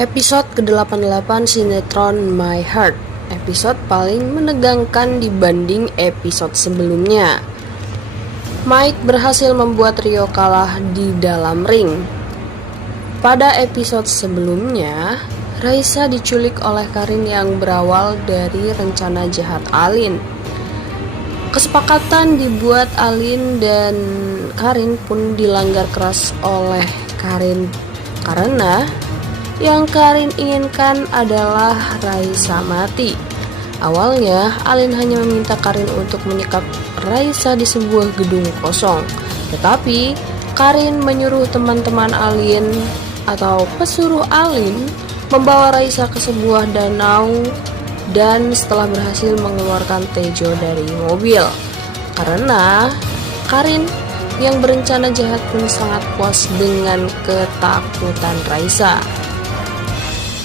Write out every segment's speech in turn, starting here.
Episode ke-88 sinetron My Heart. Episode paling menegangkan dibanding episode sebelumnya. Mike berhasil membuat Rio kalah di dalam ring. Pada episode sebelumnya, Raisa diculik oleh Karin yang berawal dari rencana jahat Alin. Kesepakatan dibuat Alin dan Karin pun dilanggar keras oleh Karin karena yang Karin inginkan adalah Raisa mati. Awalnya, Alin hanya meminta Karin untuk menyekap Raisa di sebuah gedung kosong. Tetapi, Karin menyuruh teman-teman Alin atau pesuruh Alin membawa Raisa ke sebuah danau dan setelah berhasil mengeluarkan Tejo dari mobil. Karena Karin yang berencana jahat pun sangat puas dengan ketakutan Raisa.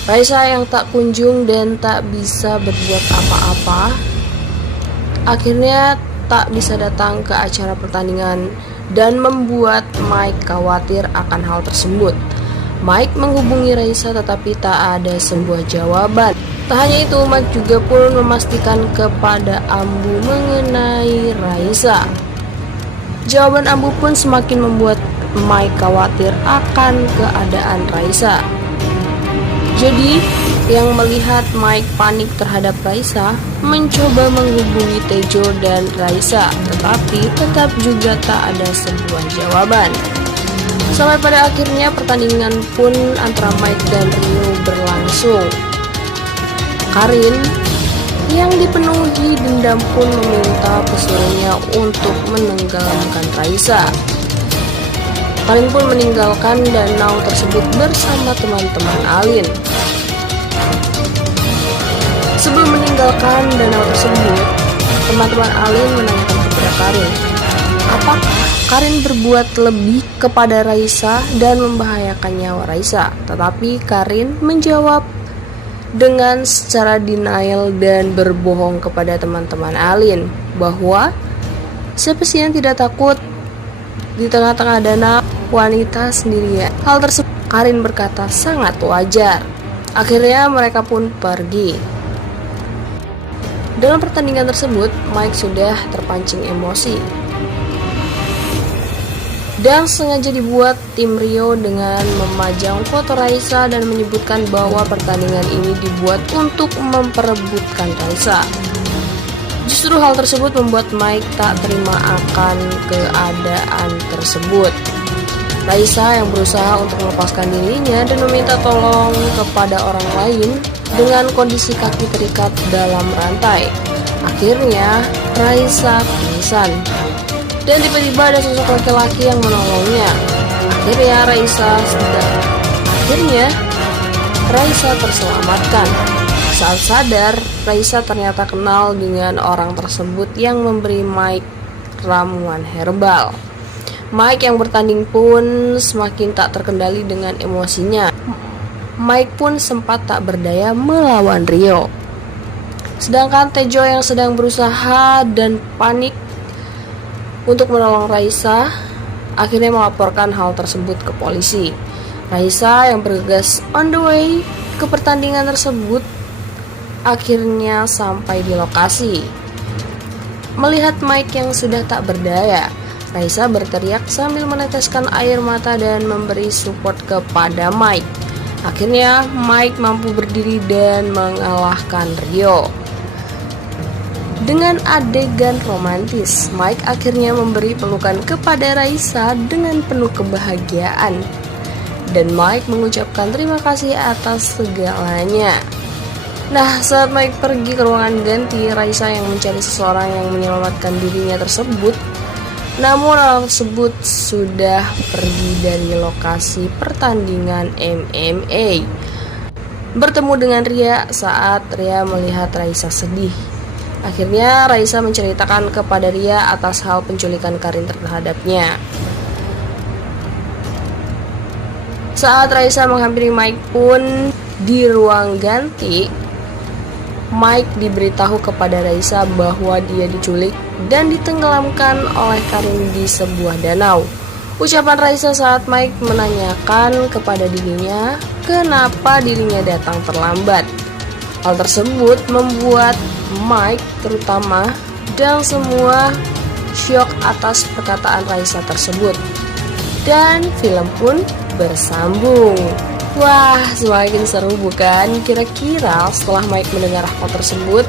Raisa yang tak kunjung dan tak bisa berbuat apa-apa, akhirnya tak bisa datang ke acara pertandingan dan membuat Mike khawatir akan hal tersebut. Mike menghubungi Raisa tetapi tak ada sebuah jawaban. Tak hanya itu, Mike juga pun memastikan kepada Ambu mengenai Raisa. Jawaban Ambu pun semakin membuat Mike khawatir akan keadaan Raisa. Jadi, yang melihat Mike panik terhadap Raisa mencoba menghubungi Tejo dan Raisa, tetapi tetap juga tak ada sebuah jawaban. Sampai pada akhirnya pertandingan pun antara Mike dan Rio berlangsung. Karin yang dipenuhi dendam pun meminta pesuruhnya untuk menenggelamkan Raisa. Karin pun meninggalkan danau tersebut bersama teman-teman Alin. Sebelum meninggalkan danau tersebut, teman-teman Alin menanyakan kepada Karin, apakah Karin berbuat lebih kepada Raisa dan membahayakan nyawa Raisa? Tetapi Karin menjawab dengan secara denial dan berbohong kepada teman-teman Alin bahwa siapa sih yang tidak takut di tengah-tengah danau wanita sendirian. Hal tersebut Karin berkata sangat wajar. Akhirnya mereka pun pergi. Dalam pertandingan tersebut, Mike sudah terpancing emosi dan sengaja dibuat tim Rio dengan memajang foto Raisa dan menyebutkan bahwa pertandingan ini dibuat untuk memperebutkan Raisa. Justru hal tersebut membuat Mike tak terima akan keadaan tersebut. Raisa yang berusaha untuk melepaskan dirinya dan meminta tolong kepada orang lain dengan kondisi kaki terikat dalam rantai. Akhirnya Raisa pingsan dan tiba-tiba ada sosok laki-laki yang menolongnya. Akhirnya Raisa terselamatkan. Saat sadar, Raisa ternyata kenal dengan orang tersebut yang memberi Mike ramuan herbal. Mike yang bertanding pun semakin tak terkendali dengan emosinya. Mike pun sempat tak berdaya melawan Rio. Sedangkan Tejo yang sedang berusaha dan panik untuk menolong Raisa akhirnya melaporkan hal tersebut ke polisi. Raisa yang bergegas on the way ke pertandingan tersebut akhirnya sampai di lokasi. Melihat Mike yang sudah tak berdaya, Raisa berteriak sambil meneteskan air mata dan memberi support kepada Mike. Akhirnya Mike mampu berdiri dan mengalahkan Rio. Dengan adegan romantis, Mike akhirnya memberi pelukan kepada Raisa dengan penuh kebahagiaan. Dan Mike mengucapkan terima kasih atas segalanya. Nah, saat Mike pergi ke ruangan ganti, Raisa yang mencari seseorang yang menyelamatkan dirinya tersebut. Namun orang tersebut sudah pergi dari lokasi pertandingan MMA. Bertemu dengan Ria saat Ria melihat Raisa sedih. Akhirnya Raisa menceritakan kepada Ria atas hal penculikan Karin terhadapnya. Saat Raisa menghampiri Mike pun di ruang ganti, Mike diberitahu kepada Raisa bahwa dia diculik dan ditenggelamkan oleh Karin di sebuah danau. Ucapan Raisa saat Mike menanyakan kepada dirinya kenapa dirinya datang terlambat. Hal tersebut membuat Mike terutama dan semua syok atas perkataan Raisa tersebut. Dan film pun bersambung. Wah, semakin seru bukan? Kira-kira setelah Mike mendengar hal tersebut,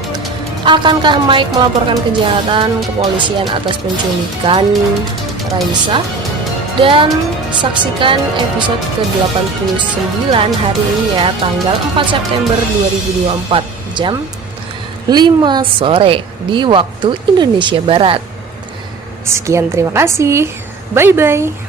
akankah Mike melaporkan kejahatan kepolisian atas penculikan Raisa? Dan saksikan episode ke-89 hari ini ya, tanggal 4 September 2024 jam 5 sore di waktu Indonesia Barat. Sekian, terima kasih. Bye-bye.